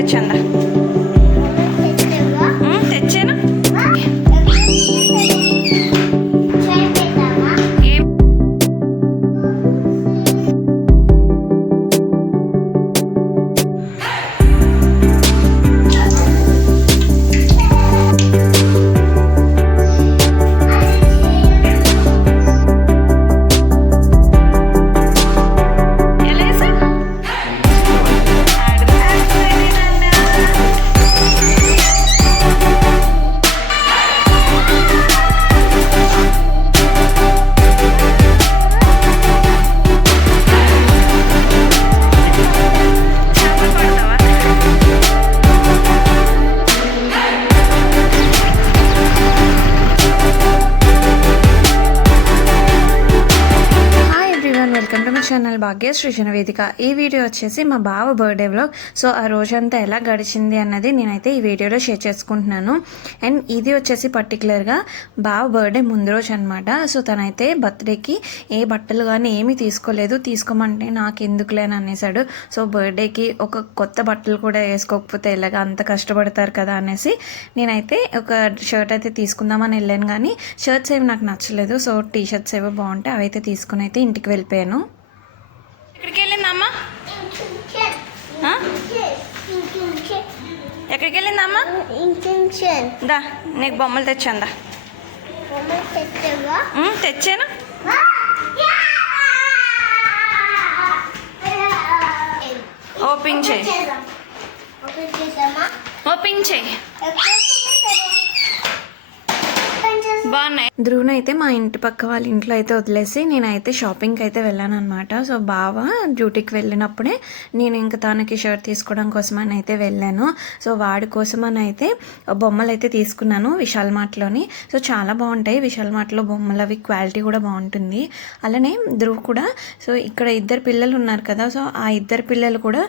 తెచ్చందా తెచ్చాను. ఛానల్ భాగ్యశ్రీ వేదిక. ఈ వీడియో వచ్చేసి మా బావ బర్త్డే వ్లాగ్. సో ఆ రోజంతా ఎలా గడిచింది అన్నది నేనైతే ఈ వీడియోలో షేర్ చేసుకుంటున్నాను. అండ్ ఇది వచ్చేసి పర్టికులర్గా బావ బర్త్డే ముందు రోజు అనమాట. సో తనైతే బర్త్డేకి ఏ బట్టలు కానీ ఏమీ తీసుకోలేదు. తీసుకోమంటే నాకు ఎందుకులేని అనేసాడు. సో బర్త్డేకి ఒక కొత్త బట్టలు కూడా వేసుకోకపోతే ఎలాగా, అంత కష్టపడతారు కదా అనేసి నేనైతే ఒక షర్ట్ అయితే తీసుకుందామని వెళ్ళాను. కానీ షర్ట్స్ ఏవి నాకు నచ్చలేదు. సో టీ షర్ట్స్ ఏవో బాగుంటాయి అవి అయితే తీసుకుని అయితే ఇంటికి వెళ్ళిపోయాను. ఎక్కడికి వెళ్ళిందమ్మా? ఎక్కడికి వెళ్ళిందమ్మా? దా నీకు బొమ్మలు తెచ్చాందా? తెచ్చాను. ఓపెన్ చేయి, ఓపెన్ చేయి. బాగున్నాయి. ధ్రువన్ అయితే మా ఇంటి పక్క వాళ్ళ ఇంట్లో అయితే వదిలేసి నేనైతే షాపింగ్కి అయితే వెళ్ళాను అనమాట. సో బావ డ్యూటీకి వెళ్ళినప్పుడే నేను ఇంకా తనకి షర్ట్ తీసుకోవడం కోసం అని అయితే వెళ్ళాను. సో వాడి కోసం అని అయితే బొమ్మలు అయితే తీసుకున్నాను విశాల్ మార్ట్లోని. సో చాలా బాగుంటాయి విశాల్ మార్ట్లో బొమ్మలు, అవి క్వాలిటీ కూడా బాగుంటుంది. అలానే ధ్రువ్ కూడా, సో ఇక్కడ ఇద్దరు పిల్లలు ఉన్నారు కదా, సో ఆ ఇద్దరు పిల్లలు కూడా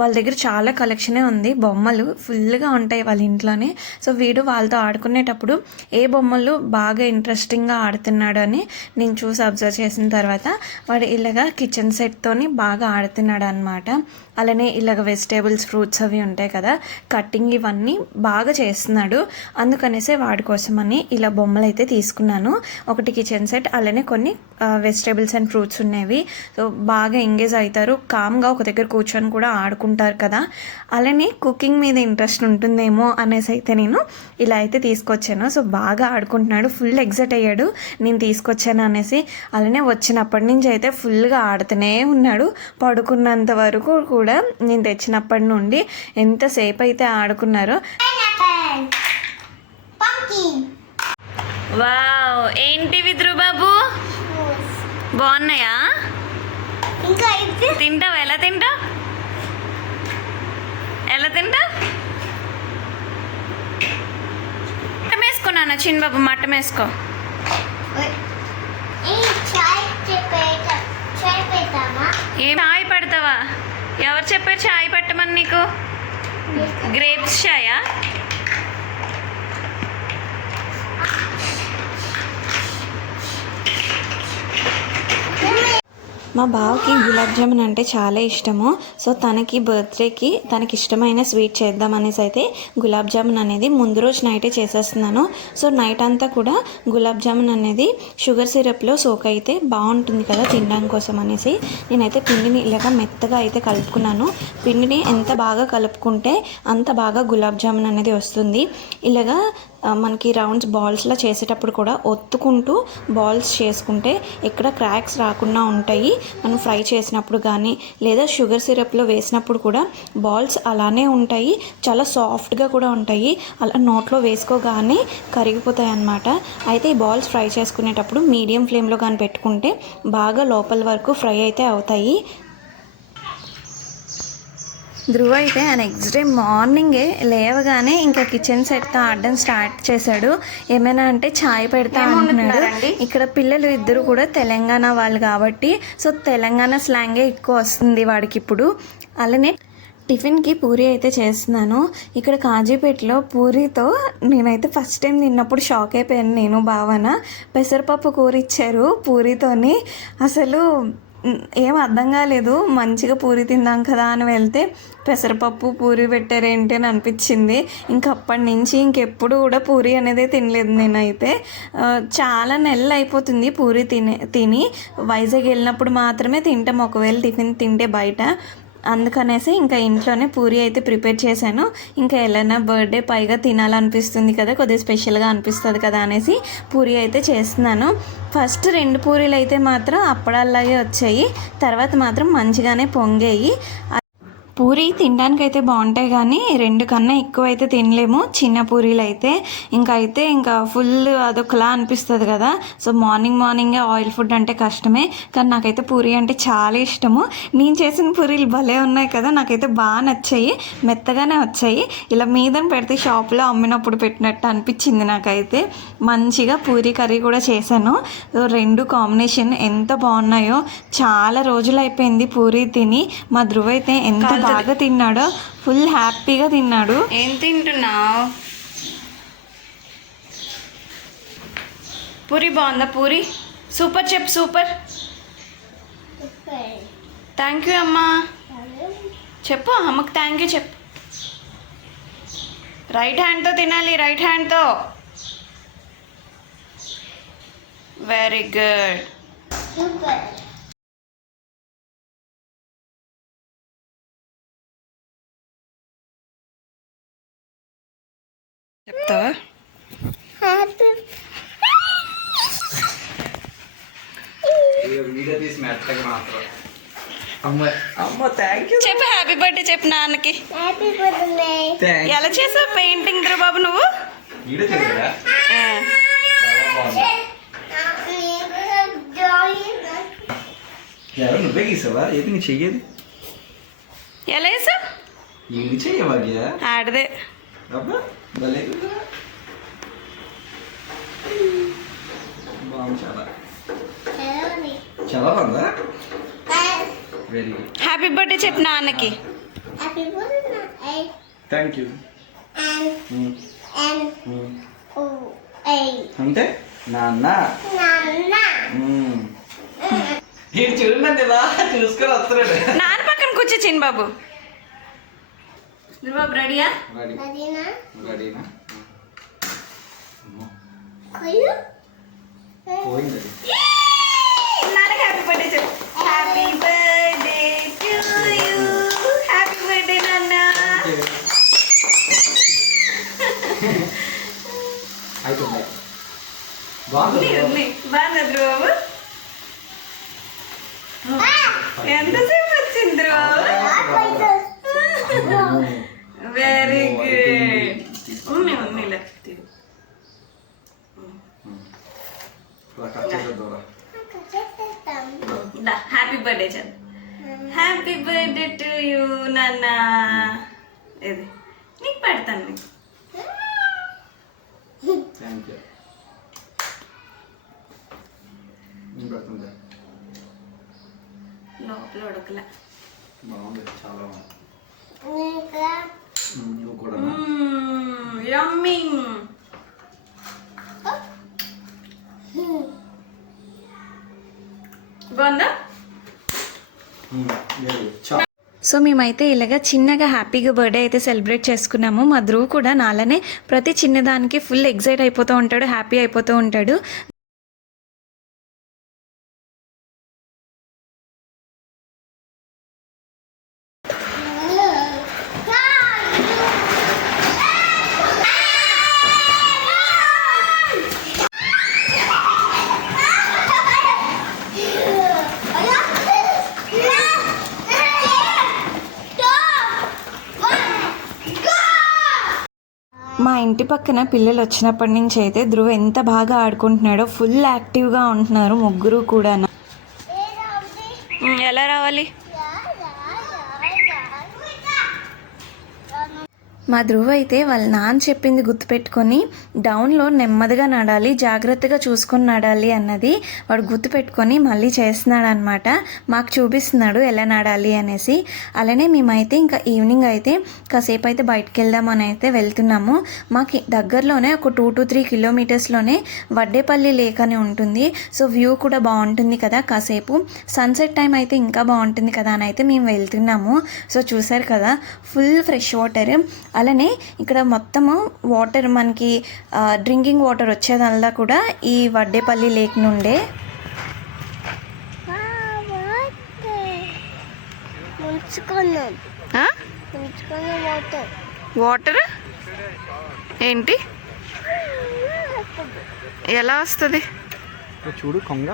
వాళ్ళ దగ్గర చాలా కలెక్షనే ఉంది. బొమ్మలు ఫుల్గా ఉంటాయి వాళ్ళ ఇంట్లోనే. సో వీడు వాళ్ళతో ఆడుకునేటప్పుడు ఏ బొమ్మలు బాగా ఇంట్రెస్టింగ్గా ఆడుతున్నాడు అని నేను చూసి అబ్జర్వ్ చేసిన తర్వాత వాడు ఇలాగా కిచెన్ సెట్తోని బాగా ఆడుతున్నాడు అనమాట. అలానే ఇలాగ వెజిటేబుల్స్, ఫ్రూట్స్ అవి ఉంటాయి కదా, కట్టింగ్ ఇవన్నీ బాగా చేస్తున్నాడు. అందుకనేసే వాడి కోసమని ఇలా బొమ్మలు అయితే తీసుకున్నాను. ఒకటి కిచెన్ సెట్, అలానే కొన్ని వెజిటేబుల్స్ అండ్ ఫ్రూట్స్ ఉన్నవి. సో బాగా ఎంగేజ్ అవుతారు, కామ్గా ఒక దగ్గర కూర్చొని కూడా ఆడుకుంటారు కదా. అలానే కుకింగ్ మీద ఇంట్రెస్ట్ ఉంటుందేమో అనేసి అయితే నేను ఇలా అయితే తీసుకొచ్చాను. సో బాగా ఆడుకుంటున్నాడు, ఫుల్ ఎగ్జైట్ అయ్యాడు నేను తీసుకొచ్చాను అనేసి. అలానే వచ్చినప్పటి నుంచి అయితే ఫుల్గా ఆడుతూనే ఉన్నాడు. పడుకున్నంత వరకు కూడా నేను తెచ్చినప్పటి నుండి ఎంతసేపు అయితే ఆడుకున్నారో. వావ్, ఏంటివి ధ్రువ్ బాబు, బాగున్నాయా? తింటావు? ఎలా తింటావు? ఎలా తింటావు? మట్టం వేసుకో నాన్న, చిన్న బాబు మట్టం వేసుకో. ఏం చాయ్ పెడతావా? ఎవరు చెప్పారు చాయ్ పెట్టమని నీకు? గ్రేప్స్ చాయా? మా బావకి గులాబ్ జామున్ అంటే చాలా ఇష్టము. సో తనకి బర్త్డేకి తనకి ఇష్టమైన స్వీట్ చేద్దామనేసి అయితే గులాబ్ జామున్ అనేది ముందు రోజు నైటే చేసేస్తున్నాను. సో నైట్ అంతా కూడా గులాబ్ జామున్ అనేది షుగర్ సిరప్లో సోక్ అయితే బాగుంటుంది కదా తినడానికి కోసం అనేసి నేనైతే పిండిని ఇలాగా మెత్తగా అయితే కలుపుకున్నాను. పిండిని ఎంత బాగా కలుపుకుంటే అంత బాగా గులాబ్ జామున్ అనేది వస్తుంది. ఇలాగా మనకి రౌండ్స్ బాల్స్లా చేసేటప్పుడు కూడా ఒత్తుకుంటూ బాల్స్ చేసుకుంటే ఎక్కడ క్రాక్స్ రాకుండా ఉంటాయి. మనం ఫ్రై చేసినప్పుడు కానీ లేదా షుగర్ సిరప్లో వేసినప్పుడు కూడా బాల్స్ అలానే ఉంటాయి, చాలా సాఫ్ట్గా కూడా ఉంటాయి. అలా నోట్లో వేసుకోగానే కరిగిపోతాయి అన్నమాట. అయితే ఈ బాల్స్ ఫ్రై చేసుకునేటప్పుడు మీడియం ఫ్లేమ్లో కానీ పెట్టుకుంటే బాగా లోపల వరకు ఫ్రై అయితే అవుతాయి. ధ్రువ అయితే నెక్స్ట్ డే మార్నింగే లేవగానే ఇంకా కిచెన్ సెట్తో ఆడడం స్టార్ట్ చేశాడు. ఏమైనా అంటే ఛాయ్ పెడతా అంటున్నాడు. ఇక్కడ పిల్లలు ఇద్దరు కూడా తెలంగాణ వాళ్ళు కాబట్టి సో తెలంగాణ స్లాంగే ఎక్కువ వస్తుంది వాడికి ఇప్పుడు. అలానే టిఫిన్కి పూరి అయితే చేస్తున్నాను. ఇక్కడ కాజీపేటలో పూరితో నేనైతే ఫస్ట్ టైం తిన్నప్పుడు షాక్ అయిపోయాను. నేను భావన పెసరపప్పు కూర ఇచ్చారు పూరితోని. అసలు ఏం అర్థం కాలేదు. మంచిగా పూరి తిందాం కదా అని వెళ్తే పెసరపప్పు పూరి పెట్టారేంటి అని అనిపించింది. ఇంక అప్పటి నుంచి ఇంకెప్పుడు కూడా పూరి అనేది తినలేదు నేనైతే. చాలా నెలలు అయిపోతుంది పూరి తిని. వైజాగ్ వెళ్ళినప్పుడు మాత్రమే తింటాం ఒకవేళ టిఫిన్ తింటే బయట. అందుకనేసి ఇంకా ఇంట్లోనే పూరి అయితే ప్రిపేర్ చేశాను. ఇంకా ఎలా బర్త్డే పైగా తినాలనిపిస్తుంది కదా, కొద్దిగా స్పెషల్గా అనిపిస్తుంది కదా అనేసి పూరి అయితే చేస్తున్నాను. ఫస్ట్ 2 పూరీలు అయితే మాత్రం అప్పడాలాగే వచ్చాయి, తర్వాత మాత్రం మంచిగానే పొంగాయి. పూరి తినడానికి అయితే బాగుంటాయి కానీ 2 కన్నా ఎక్కువ అయితే తినలేము చిన్న పూరీలు అయితే. ఇంకా ఫుల్ అదొకలా అనిపిస్తుంది కదా. సో మార్నింగే ఆయిల్ ఫుడ్ అంటే కష్టమే, కానీ నాకైతే పూరి అంటే చాలా ఇష్టము. నేను చేసిన పూరీలు భలే ఉన్నాయి కదా, నాకైతే బాగా నచ్చాయి, మెత్తగానే వచ్చాయి. ఇలా మీదని పెడితే షాప్లో అమ్మినప్పుడు పెట్టినట్టు అనిపించింది నాకైతే. మంచిగా పూరి కర్రీ కూడా చేశాను. 2 కాంబినేషన్ ఎంత బాగున్నాయో. చాలా రోజులు అయిపోయింది పూరి తిని. మా ధ్రువ అయితే ఎంత బాగా తిన్నాడో, ఫుల్ హ్యాపీగా తిన్నాడు. ఏం తింటున్నావు? పూరి బాగుందా? పూరి సూపర్ చెప్పు, సూపర్. థ్యాంక్ యూ అమ్మా చెప్పు, అమ్మకి థ్యాంక్ యూ చెప్పు. రైట్ హ్యాండ్తో తినాలి, రైట్ హ్యాండ్తో. Very good. చెప్తావా? చెప్పు హ్యాపీ బర్త్డే చెప్పు నాన్నకి. ఎలా చేసావు పెయింటింగ్ ధ్రువ బాబు నువ్వు? నువ్వే గీసావా? ఏది నీ చెయ్యేది? ఎలా వేసావు? ఏది చెయ్యవాగ్యా? ఆడదే. బాగుంది, చాలా బాగుందా? Very good. హ్యాపీ బర్త్డే చెప్పు నాన్నకి. Thank you. అంటే నాన్న చూడండి ఇలా చూసుకొని వస్తున్నాడు. నాన్న పక్కన కూర్చో చిన్న బాబు. బాబు రెడీయా? రెడీనా? పోయింది. నాన్నకి హ్యాపీ బర్త్డే చెప్పు. Happy birthday to you. Happy birthday నాన్న. అయిపోయింది. బాగుంది. బాగుందా ధ్రువ? ఎంతసేపు వచ్చింది ధ్రువ? Very good. ఉన్నీలే హ్యాపీ బర్త్డే చెప్పు. హ్యాపీ బర్త్డే టు యూ నాన్న. ఇది నీకు పెడతాను. నీకు థ్యాంక్ యూ. పెడుతుంది లోపల ఉడకలే. బాగుంది, చాలా బాగుంది. నువ్వు కూడా యమ్మీ. బాగుందా? సో మేమైతే ఇలాగ చిన్నగా హ్యాపీగా బర్త్డే అయితే సెలబ్రేట్ చేసుకున్నాము. మా ధ్రువ్ కూడా నాలనే ప్రతి చిన్నదానికి ఫుల్ ఎగ్జైట్ అయిపోతూ ఉంటాడు, హ్యాపీ అయిపోతూ ఉంటాడు. మా ఇంటి పక్కన పిల్లలు వచ్చినప్పటి నుంచి అయితే ధ్రువ్ ఎంత బాగా ఆడుకుంటున్నాడో. ఫుల్ యాక్టివ్గా ఉంటున్నారు ముగ్గురు కూడా. ఎలా రావాలి? మా ధ్రువ అయితే వాళ్ళ నాన్న చెప్పింది గుర్తుపెట్టుకొని డౌన్లో నెమ్మదిగా నడాలి, జాగ్రత్తగా చూసుకొని నడాలి అన్నది వాడు గుర్తుపెట్టుకొని మళ్ళీ చేస్తున్నాడు అనమాట. మాకు చూపిస్తున్నాడు ఎలా నడాలి అనేసి. అలానే మేమైతే ఇంకా ఈవినింగ్ అయితే కాసేపు అయితే బయటకు వెళ్దామని అయితే వెళ్తున్నాము. మాకు దగ్గరలోనే ఒక 2 to 3 కిలోమీటర్స్లోనే వడ్డేపల్లి లేక్ అని ఉంటుంది. సో వ్యూ కూడా బాగుంటుంది కదా, కాసేపు సన్సెట్ టైం అయితే ఇంకా బాగుంటుంది కదా అని అయితే మేము వెళ్తున్నాము. సో చూసారు కదా, ఫుల్ ఫ్రెష్ వాటర్. అలానే ఇక్కడ మొత్తము వాటర్ మనకి డ్రింకింగ్ వాటర్ వచ్చేదల్లా కూడా ఈ వడ్డేపల్లి లేక్ నుండే. వాటర్ ఏంటి, ఎలా వస్తుంది చూడు కొంగ.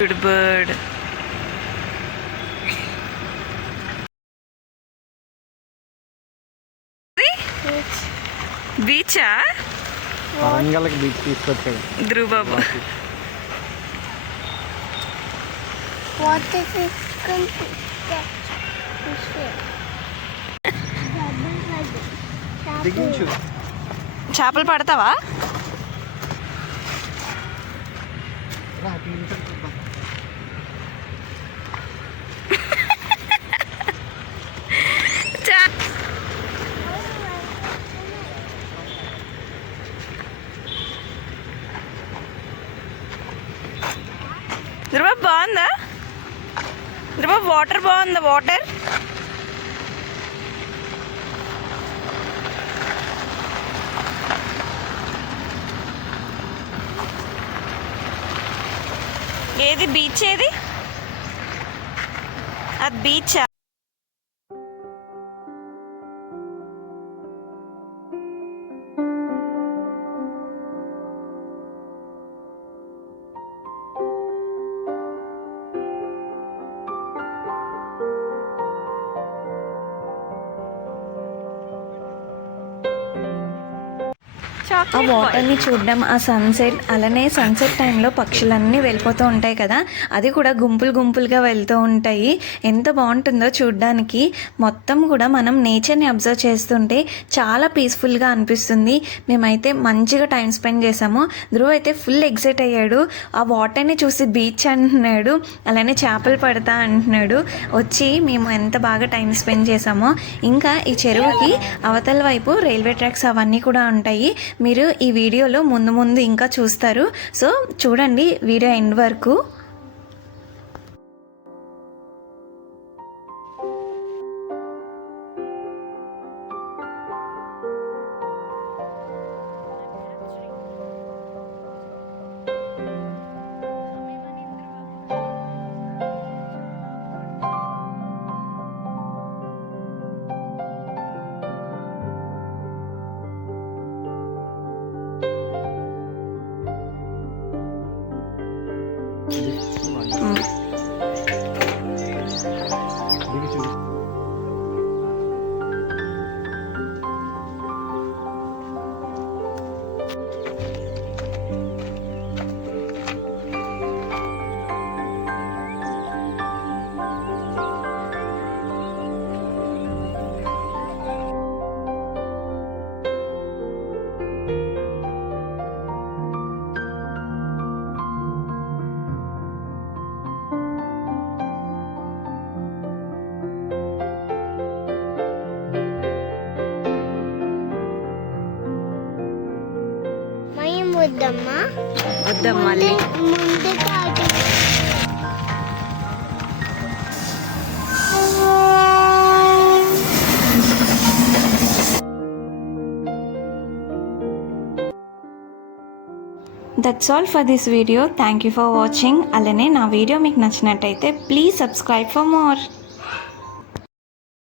Good bird. బీచా? వరంగల్కి బీచ్ తీసుకొచ్చాడు ధ్రువ బాబు. చేపలు పడతావా? ధ్రువ బాగుందా? ధ్రువ వాటర్ బాగుందా? వాటర్ ఏది బీచ్? ఏది అది బీచా? ఆ వాటర్ని చూడడం, ఆ సన్సెట్, అలానే సన్సెట్ టైంలో పక్షులన్నీ వెళ్ళిపోతూ ఉంటాయి కదా, అది కూడా గుంపులు గుంపులుగా వెళ్తూ ఉంటాయి. ఎంత బాగుంటుందో చూడడానికి. మొత్తం కూడా మనం నేచర్ని అబ్జర్వ్ చేస్తుంటే చాలా పీస్ఫుల్గా అనిపిస్తుంది. మేమైతే మంచిగా టైం స్పెండ్ చేసాము. ధ్రువ్ అయితే ఫుల్ ఎక్సైట్ అయ్యాడు. ఆ వాటర్ని చూసి బీచ్ అంటున్నాడు, అలానే చేపలు పడతా అంటున్నాడు. వచ్చి మేము ఎంత బాగా టైం స్పెండ్ చేసామో. ఇంకా ఈ చెరువుకి అవతల వైపు రైల్వే ట్రాక్స్ అవన్నీ కూడా ఉంటాయి. మీరు ఈ వీడియోలో ముందు ముందు ఇంకా చూస్తారు. సో చూడండి వీడియో ఎండ్ వరకు. వద్దమ్మా మళ్ళీ ముందే కాదు. That's all for this video. Thank you for watching. అలానే నా వీడియో మీకు నచ్చినట్టయితే ప్లీజ్ సబ్స్క్రైబ్ ఫర్ మోర్.